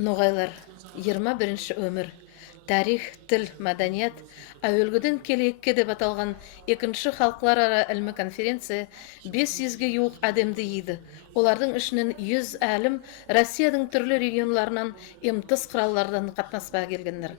Ноғайлар, 21 өмір, тарих, тіл, мәдәниет, әуелгіден келекке деп аталған екінші халықлар ара ілмі конференция 500-ге юq әдемді еді. Олардың ішінен 100 әлім Россиядың түрлі регионларынан емтіз құраллардан қатнаспа келгендер.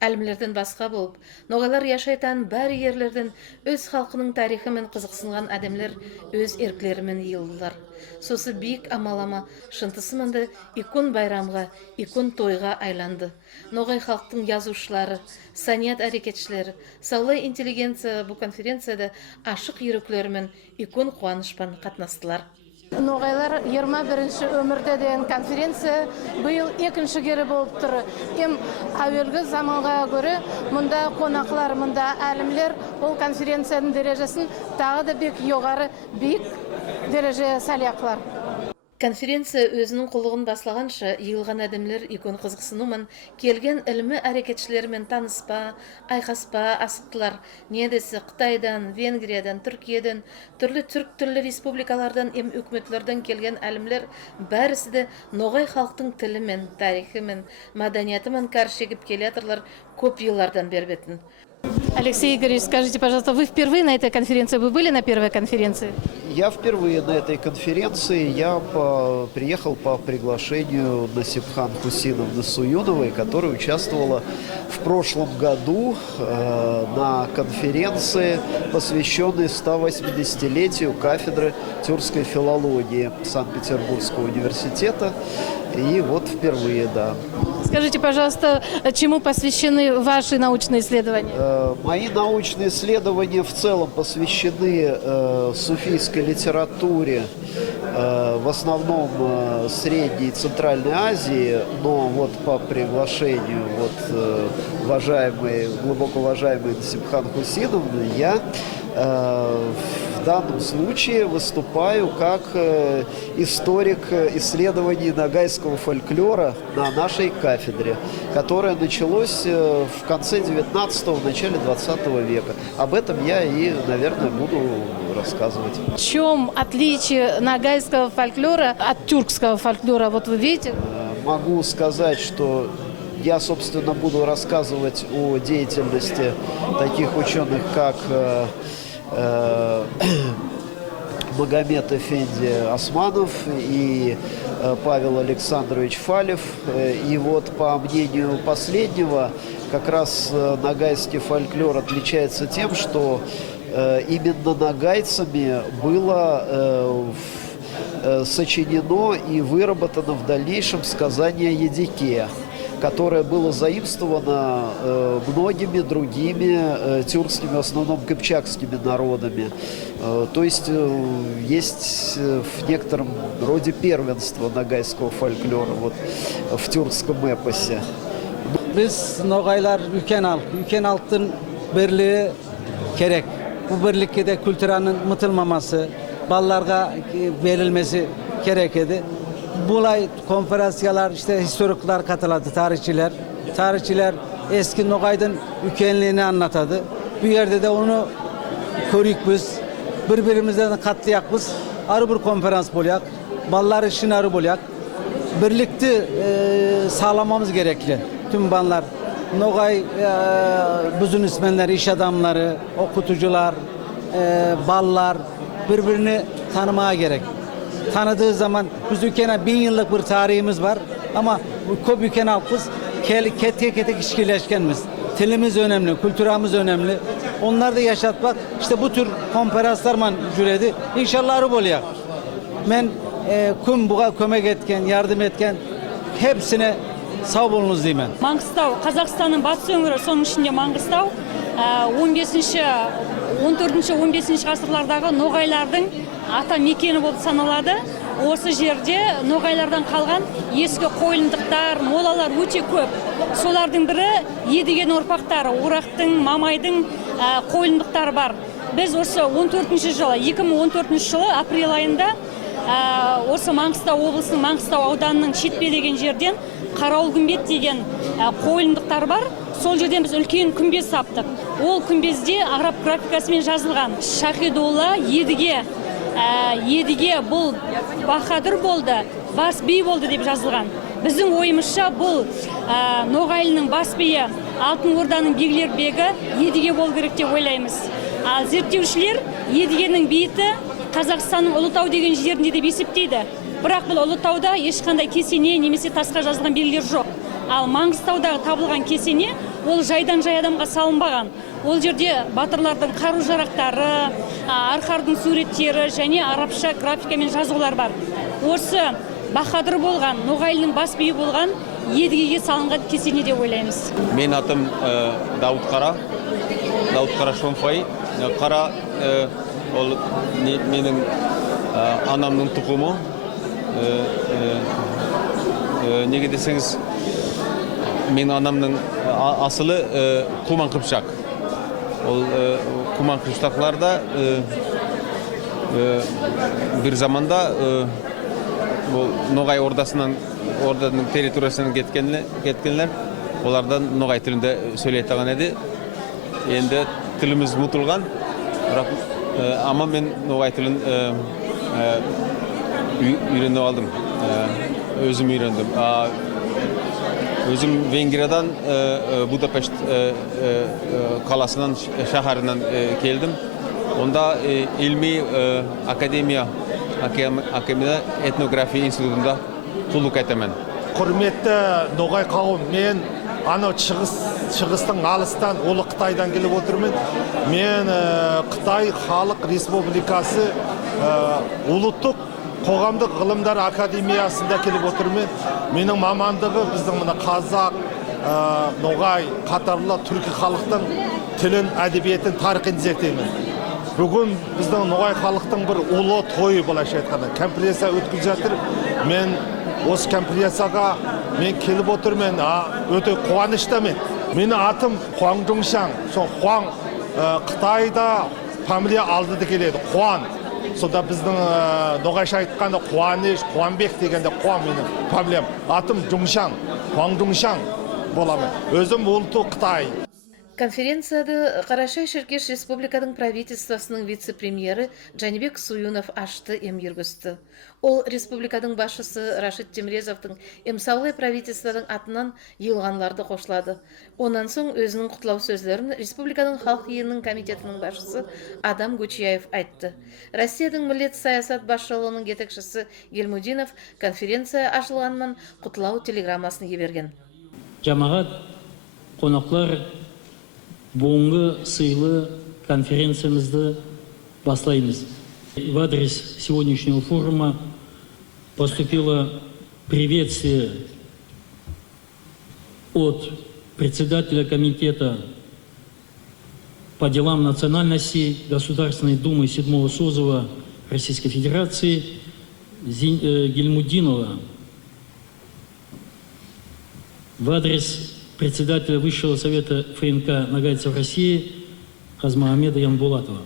Әлімлерден басқа болып, ноғайлар яшайтан бәрі ерлерден өз халқының тарихы мен қызықсынған әдемлер өз ерклерімен елділар. Сосы бейік амалама шынтысы мінді икон байрамға, икон тойға айланды. Ноғай халықтың язушылары, саният әрекетшілері, саулай интеллигенция бұл конференцияда ашық еріклерімен икон қуанышпан қатнастылар. Ноғайлар 21-ші өмірде деген конференция бұйыл екінші кері болып тұр. Әуелгі заманға көрі мұнда қонақлар, мұнда әлімлер ол конференцияның дәрежесін тағы да бек жоғары биік дәреже саляқлар. Конференция өзінің құлығын баслағанша йылған әдімлер икон қызықсынумен келген ілімі әрекетшілермен таныспа, айқаспа асықтылар. Недесі Қытайдан, Венгриядан, Түркияден, түрлі түрк түрлі республикалардан үкіметлерден келген әлімлер бәрісі де ноғай халықтың тілімен, тарихымен, мәдениетімен каршегіп келетірлер көп еллардан бербетін. Алексей Игоревич, скажите, пожалуйста, вы впервые на этой конференции? Вы были на первой конференции? Я впервые на этой конференции. Я приехал по приглашению Насипхан Хусиновны Суюновой, которая участвовала в прошлом году на конференции, посвященной 180-летию кафедры тюркской филологии Санкт-Петербургского университета. И вот впервые, да. Скажите, пожалуйста, чему посвящены ваши научные исследования? Мои научные исследования в целом посвящены суфийской литературе, в основном Средней и Центральной Азии, но вот по приглашению глубоко уважаемой Насипхан Хусиновны я в данном случае выступаю как историк исследований ногайского фольклора на нашей кафедре, которое началось в конце 19-го, начале 20 века. Об этом я и, наверное, буду рассказывать. В чем отличие ногайского фольклора от тюркского фольклора? Вот вы видите? Могу сказать, что я, собственно, буду рассказывать о деятельности таких ученых, как Магомед Эфенди Османов и Павел Александрович Фалев. И вот по мнению последнего, как раз ногайский фольклор отличается тем, что именно ногайцами было сочинено и выработано в дальнейшем сказание о Едике, которое было заимствовано многими другими тюркскими, в основном кыпчакскими народами. То есть есть в некотором роде первенство ногайского фольклора в тюркском эпосе. Biz Nogaylar ülken halkın birliği gerek. Bu birlikte de kültürünün mıtılmaması, ballarga verilmesi gerekedi. Bulay konferansyalar, işte historikler katıldı, tarihçiler. Tarihçiler eski Nogay'ın ülkenliğini anlatadı. Bu yerde de onu körük biz, birbirimizden katlayak biz. Arı bir konferans bolayak, ballar için arı bolayak. Birlikte sağlamamız gerekli. Tüm banlar, Nogay, bütün ismenler, iş adamları, okutucular, ballar birbirini tanımaya gerek. Tanıdığı zaman biz ülkene 1000 yıllık bir tarihimiz var ama bu ülken halkımız ketek işkileşkenimiz. Tilimiz önemli, kültürümüz önemli. Onları da yaşatmak işte bu tür konferanslarla cüredi. İnşallah arı boluyak. Ben buğa kömek etken, yardım etken hepsine sağ olunuz diyeyim. Mangistau, Қазақстанның батыс өңірі, соның ішінде Mangistau 14-15 ғасырлардағы ноғайлардың ата мекені болып саналады. Осы жерде ноғайлардан қалған ескі қойылымдықтар, молалар өте көп. Солардың бірі Едіген ұрпақтары, Орақтың, Мамайдың қойылымдықтары бар. Біз осы 2014 жылы апрель айында осы Маңғыстау облысының Маңғыстау ауданының шетпелеген жерден Қарауыл күмбет деген қойылымдықтар бар. Сол жерден біз үлкен күмбез таптық. Ол күмбезде араб графикасымен жазылған Шахидолла Едіге Едіге бұл бахадыр болды, бас би болды деп жазылған. Біздің ойымызша бұл Ноғайлының бас биі Алтын Орданың Бегілер бегі Едіге болу керек деп ойлаймыз. Ал зерттеушілер Едігенің бейіті Қазақстанның Ұлытау деген жерінде деп есептейді. Бірақ бұл Ұлытауда ешқандай кесене немесе тасқа жазылған белгілер жоқ. Ал Маңғыстаудағы табылған кесене ол жайдан жай адамға салынбаған. Ол жерде батырлардың қару-жарақтары, арқардың суреттері және арабша графикамен жазулар бар. Осы баһадүр болған, Ноғайлының бас биі болған Едігеге салынған кесене деп ойлаймыз. Мен атым Дауд Қара Шонфай. Қара ол менің анамның тұқымы. Неге десеңіз, мен анамның асылы Құман Қыпшақ. Ол Құман Қыпшақтарда бір заманда Ноғай орданың территориясынан кеткенлер, олардан Ноғай тілінде сөйлейтін еді. Енді тіліміз ұмытылған, ama мен Ноғай тілін үйреніп алдым, өзім үйрендім. Өзім Венгриядан Будапешт қаласынан, шаһарынан келдім. Онда ilmi академия этнография институтында құлдық етемін. Құрметті Ноғай қауым, мен анау шығыстың алыстан, Ұлы Қытайдан келіп отырмын. Мен Қытай Халық Республикасы ұлттық қоғамдық ғылымдар академиясында келіп отырмын. Менің мамандығы біздің мына қазақ, Ноғай, қатарлы түркі халықтың тілін, әдебиетін, тарихын зерттеймін. Бүгін біздің Ноғай халықтың бір ұлы тойы былайша айтқанда конференция өткізіп жатыр. Мен осы конференцияға мен келіп отырмын, өте қуаныштымын. Менің атым Хуаң Жоңшан. Сол Хуаң Қытайда фамилия алдыда келеді, Хуан. Сонда біздің Ноғайша айтқанда Қуаныш, Қуанбек дегенде Қуан менің фамилиям. Атым Жоңшан, Хуаң Жоңшан боламын. Өзім ұлты Қытай. Конференцияда Қарашай Шеркеш Республикадың правительствосының вице-премьері Жанибек Суюнов ашты жүргізді. Ол республикадың басшысы Рашид Темрезовтың емсаулы правительствоның атынан йылғанларды қошылады. Онан соң өзінің құтлау сөздерін республикадың халық иенінің комитетінің басшысы Адам Гучияев айтты. Россияның милlet саясат басшылығының жетекшісі Гельмудинов конференция ашылғаннан құтлау телеграммасын жіберген. Жамағат, қонақтар, бүгінгі сыйлы конференциямызды бастаймыз. В адрес сегодняшнего форума поступило приветствие от председателя комитета по делам национальностей Государственной Думы 7-го созыва Российской Федерации Гельмудинова. В адрес председателя Высшего совета ФНК нагайцев России Хазмағамеда Янбулатова.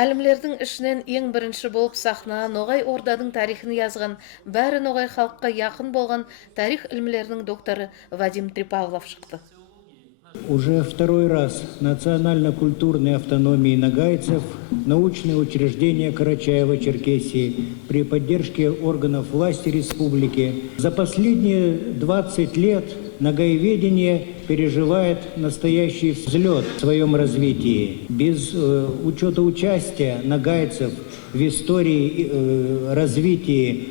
Әлімлердің ішінен ең бірінші болып сахнаға Ноғай ордадың тарихын yazған, бәрі Ноғай халыққа яқын болған тарих ілімлерінің докторы Вадим Трипавлов шықты. Уже второй раз национально-культурной автономии нагайцев, научные учреждения Карачаева-Черкесии при поддержке органов власти республики. За последние 20 лет нагаеведение переживает настоящий взлет в своем развитии. Без учета участия нагайцев в истории развития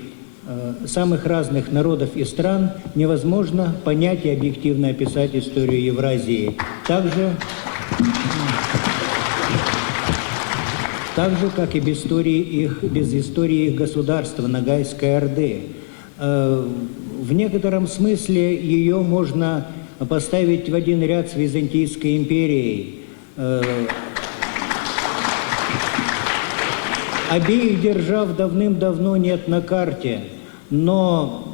самых разных народов и стран невозможно понять и объективно описать историю Евразии. Так же, как и без истории их государства, Ногайской Орды. В некотором смысле ее можно поставить в один ряд с Византийской империей. Обеих держав давным-давно нет на карте, но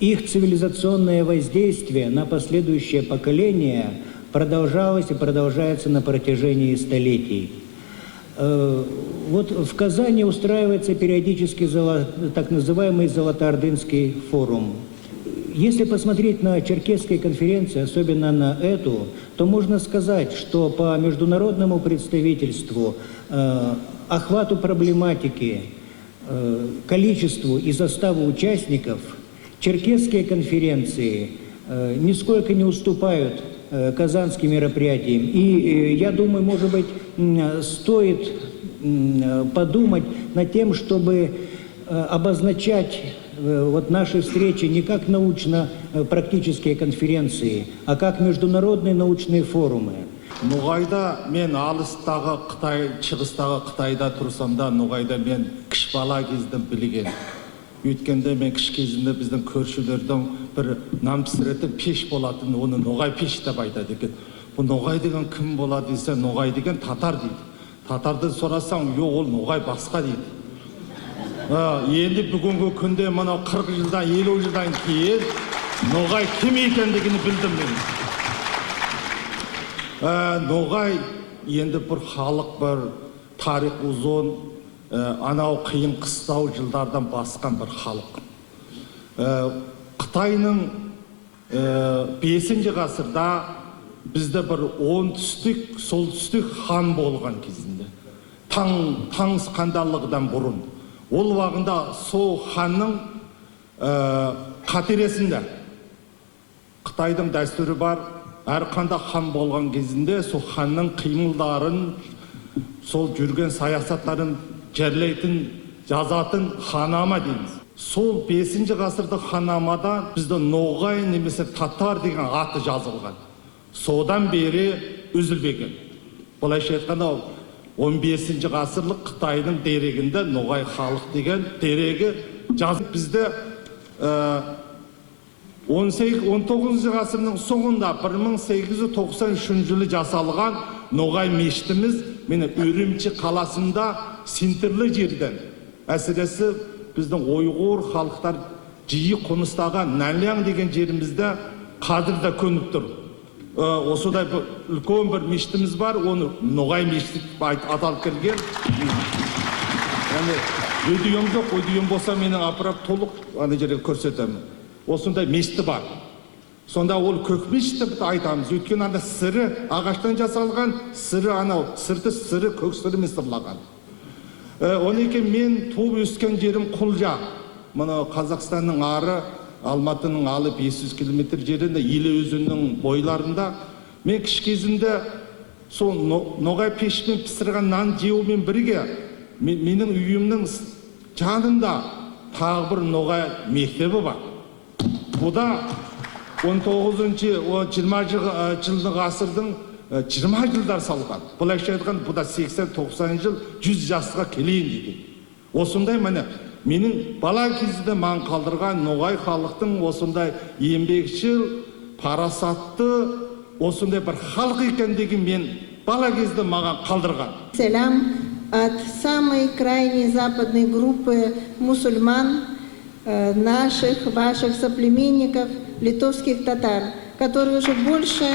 их цивилизационное воздействие на последующее поколение продолжалось и продолжается на протяжении столетий. Вот в Казани устраивается периодически так называемый Золотоордынский форум. Если посмотреть на черкесские конференции, особенно на эту, то можно сказать, что по международному представительству, охвату проблематики, количеству и составу участников черкесские конференции нисколько не уступают казанским мероприятиям. И я думаю, может быть, стоит подумать над тем, чтобы обозначать вот наши встречи не как научно-практические конференции, а как международные научные форумы. Ноғайда мен алыстағы Қытай, шығыстағы Қытайда тұрсам да, Ноғайда мен кіш бала кезден білген. Өйткенде мен кіш кезінде біздің көршілердің бір нан пісіретін пеш болатын, оны Ноғай пеш деп айтады екен. Бұл Ноғай деген кім болады десе, Ноғай деген татар дейді. Татарды сұрасаң, жоқ, ол Ноғай басқа дейді. Енді бүгінгі күнде мына 40 жылдан, 50 жылдан кейін Ноғай кім екендігін білдім мен. Ноғай енді бір халық, бір тарих ұзын, анау қиын қыстау жылдардан басқан бір халық. Қытайның 5-ші ғасырда бізде бір оңтүстік, солтүстік хан болған кезінде. Таң скандалығыдан бұрын. Ол уақытта сол ханның қатересінде Қытайдың дәстүрі бар. Әрқанда хан болған кезінде сол ханның қимылдарын, сол жүрген саясаттарын жерлейтін, жазатын ханама дейміз. Сол 5-ші ғасырда ханамада бізде Ноғай немесе татар деген аты жазылған. Содан бері үзілбеген. Бұлайша айтқанда 15-ші ғасырлық Қытайдың дерегінде Ноғай халық деген дерегі жазылып. Бізде 19 ғасырның соңында 1893 жылы жасалған Ноғай мешітіміз мені Үрімчі қаласында синтірлі жерден, әсіресе біздің ойғыр халықтар жиі қоныстаған Нәлияң деген жерімізде қазір де көніп тұр. Осыдай үлкен бір мешітіміз бар, оны Ноғай мешіті аталып келген. Өйдейім жоқ, өйдейім болса менің апарап толық ана жерге көрсетемін. Осындай мешіті бар. Сонда ол көк мешіті айтамыз. Өйткені анда сыры ағаштан жасалған, сыры анау, сырты сыры көк сырымен сырлаған. Онеке мен туып өскен жерім Құлжа. Мұны Қазақстанның ары, Алматының алы 500 км жерінде, Елі өзінің бойларында. Мен кіш кезінде сол Ноғай пешпен пісірген нан жеумен бірге менің үйімнің жанында тағы бір Ноғай мектебі бар. Бұда 19-20 жылдың ғасырдың 20 жылдар салған. Бұлайша айтқан, бұда 80-90 жыл 100 жасқа келейін дейді. Осындай міне, менің бала кезінде маған қалдырған Ноғай халықтың осындай еңбекшіл, парасатты, осындай бір халық екендігі мен бала кезінде маған қалдырған. Селям от самой крайней западной группы мусульман, наших, ваших соплеменников, литовских татар, которые уже больше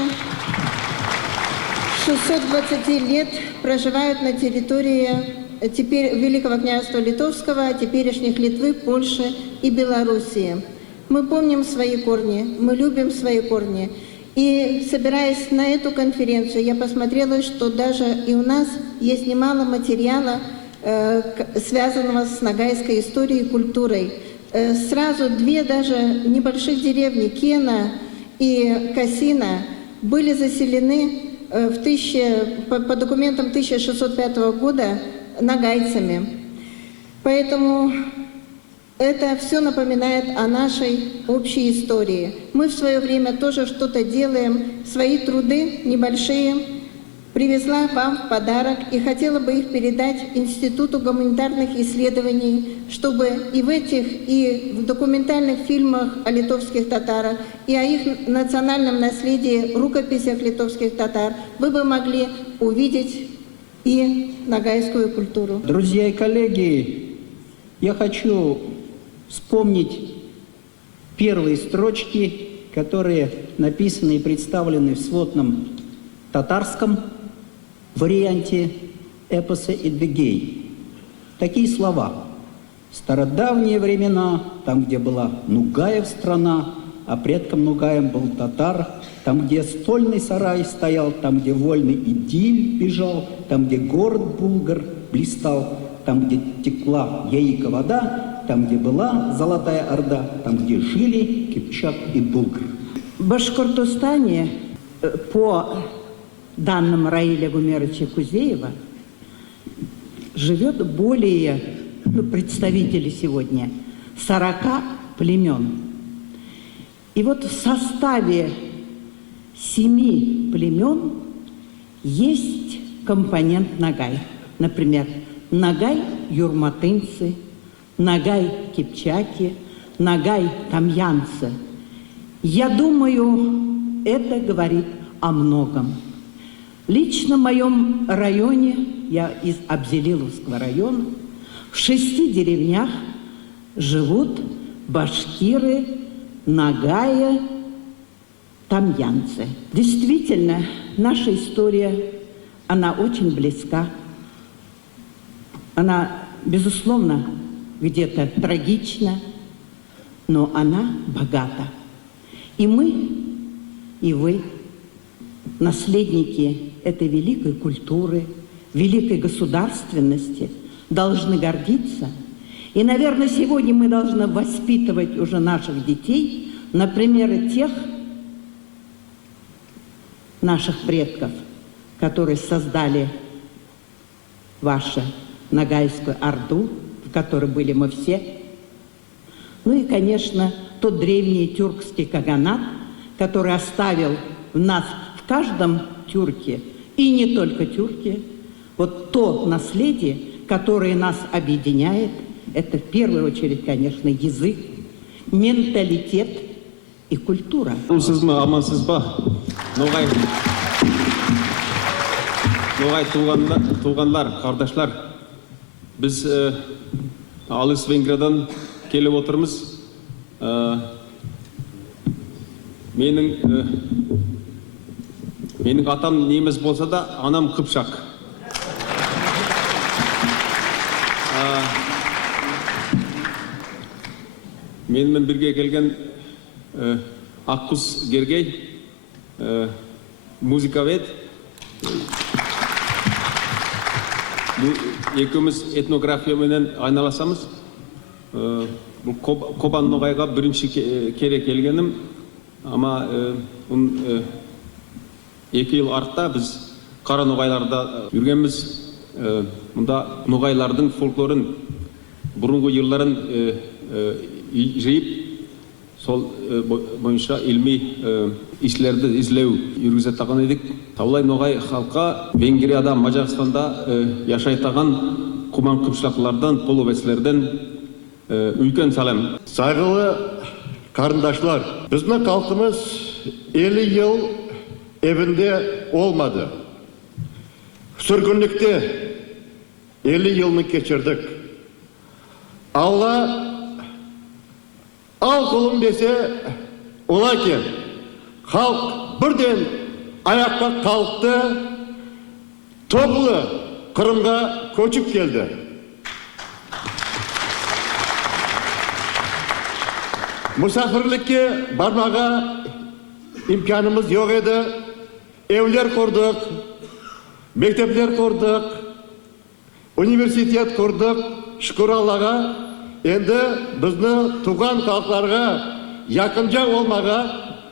620 лет проживают на территории теперь Великого княжества Литовского, теперешних Литвы, Польши и Белоруссии. Мы помним свои корни, мы любим свои корни. И собираясь на эту конференцию, я посмотрела, что даже и у нас есть немало материала, связанного с ногайской историей и культурой. Сразу две даже небольших деревни, Кена и Касина, были заселены по документам 1605 года ногайцами. Поэтому это все напоминает о нашей общей истории. Мы в свое время тоже что-то делаем, свои труды небольшие привезла вам в подарок и хотела бы их передать Институту гуманитарных исследований, чтобы и в документальных фильмах о литовских татарах, и о их национальном наследии, рукописях литовских татар, вы бы могли увидеть и ногайскую культуру. Друзья и коллеги, я хочу вспомнить первые строчки, которые написаны и представлены в сводном татарском варианте эпоса Эдвигей. Такие слова. В стародавние времена, там, где была Нугаев страна, а предком Нугаем был татар, там, где стольный сарай стоял, там, где вольный идиль бежал, там, где город Булгар блистал, там, где текла яика вода, там, где была Золотая Орда, там, где жили Кипчак и Булгар. В Башкортостане, по данным Раиля Гумеровича Кузеева, живет более, представителей сегодня, 40 племен. И вот в составе 7 племен есть компонент нагай. Например, нагай-юрматынцы, нагай-кипчаки, нагай-тамьянцы. Я думаю, это говорит о многом. Лично в моем районе, я из Абзелиловского района, в 6 деревнях живут башкиры, нагая, тамьянцы. Действительно, наша история, она очень близка. Она, безусловно, где-то трагична, но она богата. И мы, и вы, наследники этой великой культуры, великой государственности, должны гордиться. И, наверное, сегодня мы должны воспитывать уже наших детей на примере тех наших предков, которые создали вашу Ногайскую Орду, в которой были мы все. Ну и, конечно, тот древний тюркский каганат, который оставил в нас, в каждом тюрке, и не только тюрке, вот то наследие, которое нас объединяет, это в первую очередь, конечно, язык, менталитет и культура. Туғанлар, қардашлар, біз алыс Венгриядан келіп отырмыз. Менің атам неміс болса да, анам Қыпшақ. Менімен бірге келген Аққұс Гергей, музыкавед. Екеуміз этнографиямен айналасамыз. Қобан Ноғайға бірінші кере келгенім, ама 2 ел артта біз Қара Ноғайларда жүргенбіз. Мұнда Ноғайлардың фольклорын, бұрынғы ерларын жиып, сол бойынша ilmi işlерді izlеу жүргізіп таған едік. Таулай Ноғай халқа Венгрияда, Мажарстанда яшайтаған құман қыпшақлардан, полубәсілерден үлкен салам. Saygılı kardeşler, bizim halkımız 50 yıl evinde olmadı. Sürgünlükte 50 yılını geçirdik. Allah al kulum dese ola ki halk birden ayakta kalktı, toplu Kırım'a koçup geldi. Misafirlikке barmağa imkanımız yok idi. Evler kurduk, mektepler kurduk, üniversitet kurduk. Şükür Allah'a. Endi bizni tuğan halklarga yakınca olmağa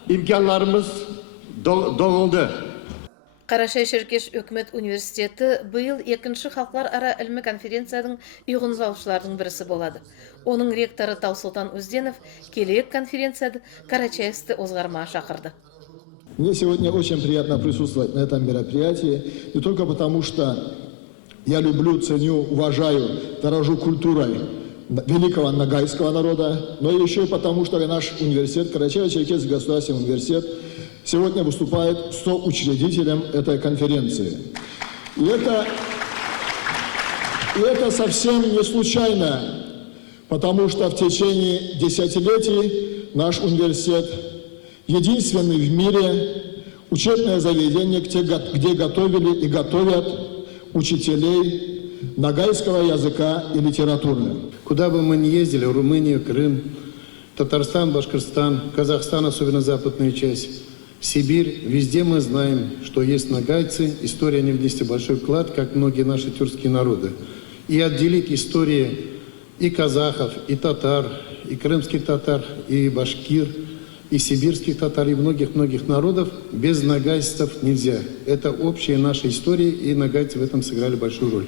imkanlarımız doğuldu. Карашай-Шеркеш өкмет университеті быйыл 2-ші халықлар ара ilmi конференцияның үйғын залшылардың бірісі болады. Оның ректоры Таусултан Узденов келек конференцияды Карачаевсті озғарма шақырды. Мне сегодня очень приятно присутствовать на этом мероприятии, не только потому, что я люблю, ценю, уважаю, дорожу культурой великого ногайского народа, но еще и потому, что наш университет, Карачаево-Черкесский государственный университет, сегодня выступает соучредителем этой конференции. И это совсем не случайно, потому что в течение десятилетий наш университет единственный в мире учебное заведение, где готовили и готовят учителей ногайского языка и литературы. Куда бы мы ни ездили, Румыния, Крым, Татарстан, Башкортостан, Казахстан, особенно западная часть, Сибирь, везде мы знаем, что есть ногайцы, история они внесли большой вклад, как многие наши тюркские народы. И отделить истории и казахов, и татар, и крымских татар, и башкир, и сибирских татар, и многих-многих народов. Без нагайцев нельзя. Это общая наша история, и нагайцы в этом сыграли большую роль.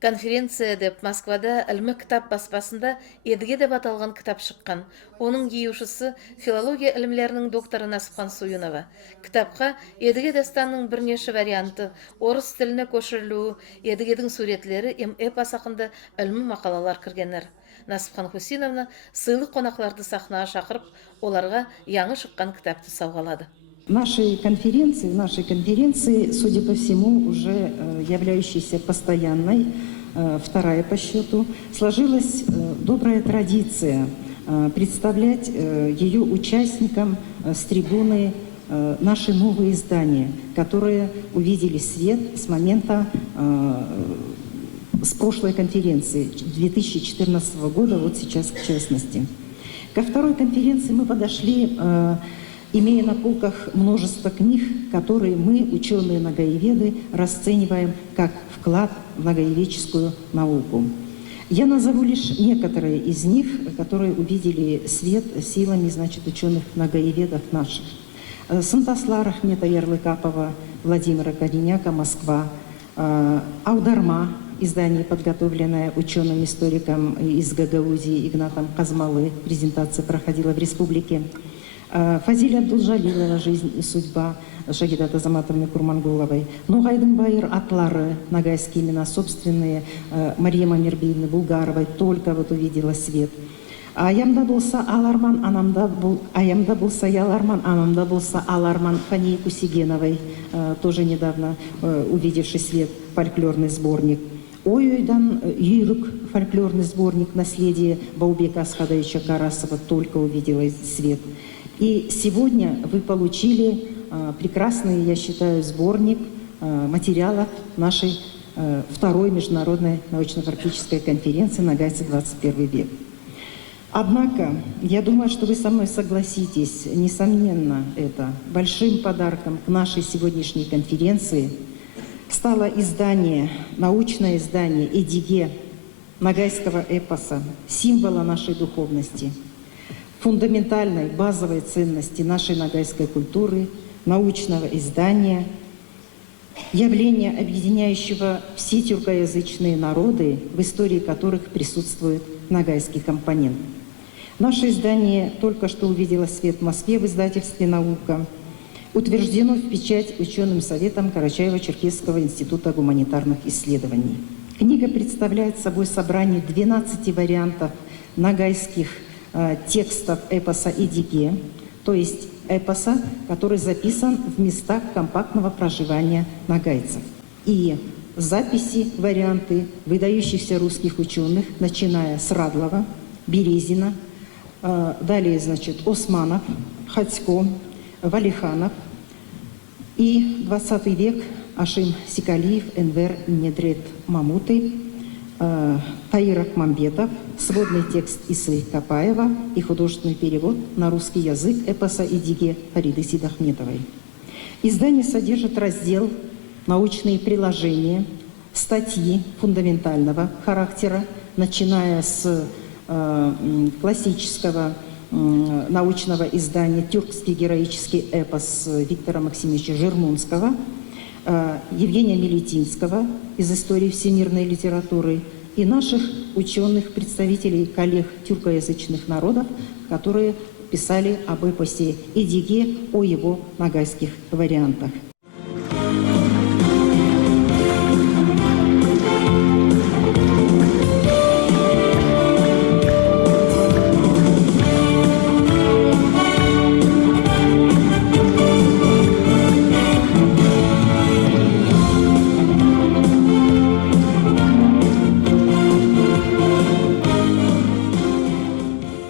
Конференция деп Москвада ilmi кітап баспасында едіге деп аталған кітап шыққан. Оның еушісі филология ілімлерінің докторы Насыпхан Суюнова. Кітапқа едіге дастанның бірнеше варианты, орыс тіліне көшірілуі, едігедің суретлері эпос хақында ilmi мақалалар кіргенер. Насыпхан Хусиновна сыйлы қонақларды сахнаға шақырып, оларға яңы шыққан кітапты сауғалады. Нашей конференции, судя по всему, уже являющейся постоянной, вторая по счету, сложилась добрая традиция представлять ее участникам с трибуны наши новые издания, которые увидели свет с момента с прошлой конференции 2014 года, вот сейчас в частности. Ко второй конференции мы подошли, имея на полках множество книг, которые мы, ученые-нагаеведы, расцениваем как вклад в нагаеведческую науку. Я назову лишь некоторые из них, которые увидели свет силами, ученых-нагаеведов наших. Сантаслар Ахмета Ярлыкапова, Владимира Кореняка, Москва. Аударма, издание, подготовленное ученым-историком из Гагаузии Игнатом Казмалы. Презентация проходила в республике. Фазиля Абдулжалилова «Жизнь и судьба» Шагидат Азаматовны Курмангуловой. Нугайдың байыр атлары, нагайские имена собственные, Марьяма Мирбиевны Булгаровой только вот увидела свет. Аямда болса аларман, аямда болса яларман, анамда болса аларман Фании Кусигеновой, тоже недавно увидевший свет, фольклорный сборник. Ой-ойдан Юрик, фольклорный сборник «Наследие» Баубека Асхадовича Карасова только увидела свет. И сегодня вы получили прекрасный, я считаю, сборник материалов нашей второй международной научно-практической конференции «Нагайцы 21 век». Однако, я думаю, что вы со мной согласитесь, несомненно, это большим подарком к нашей сегодняшней конференции стало издание, научное издание «Эдиге» нагайского эпоса, символа нашей духовности, фундаментальной, базовой ценности нашей нагайской культуры, научного издания, явления, объединяющего все тюркоязычные народы, в истории которых присутствует нагайский компонент. Наше издание только что увидело свет в Москве в издательстве «Наука», утверждено в печать ученым советом Карачаево-Черкесского института гуманитарных исследований. Книга представляет собой собрание 12 вариантов нагайских текстов эпоса «Эдиге», то есть эпоса, который записан в местах компактного проживания нагайцев. И записи, варианты выдающихся русских ученых, начиная с Радлова, Березина, далее, Османов, Ходько, Валиханов и 20 век Ашим Сикалиев, Энвер Недрет Мамуты, Таир Ахмамбетов, сводный текст Исы Капаева и художественный перевод на русский язык эпоса «Эдиге» Фариды Сидахметовой. Издание содержит раздел «Научные приложения», статьи фундаментального характера, начиная с классического научного издания «Тюркский героический эпос» Виктора Максимовича Жермунского, Евгения Мелетинского из истории всемирной литературы и наших ученых, представителей, коллег тюркоязычных народов, которые писали об эпосе «Эдиге», о его нагайских вариантах.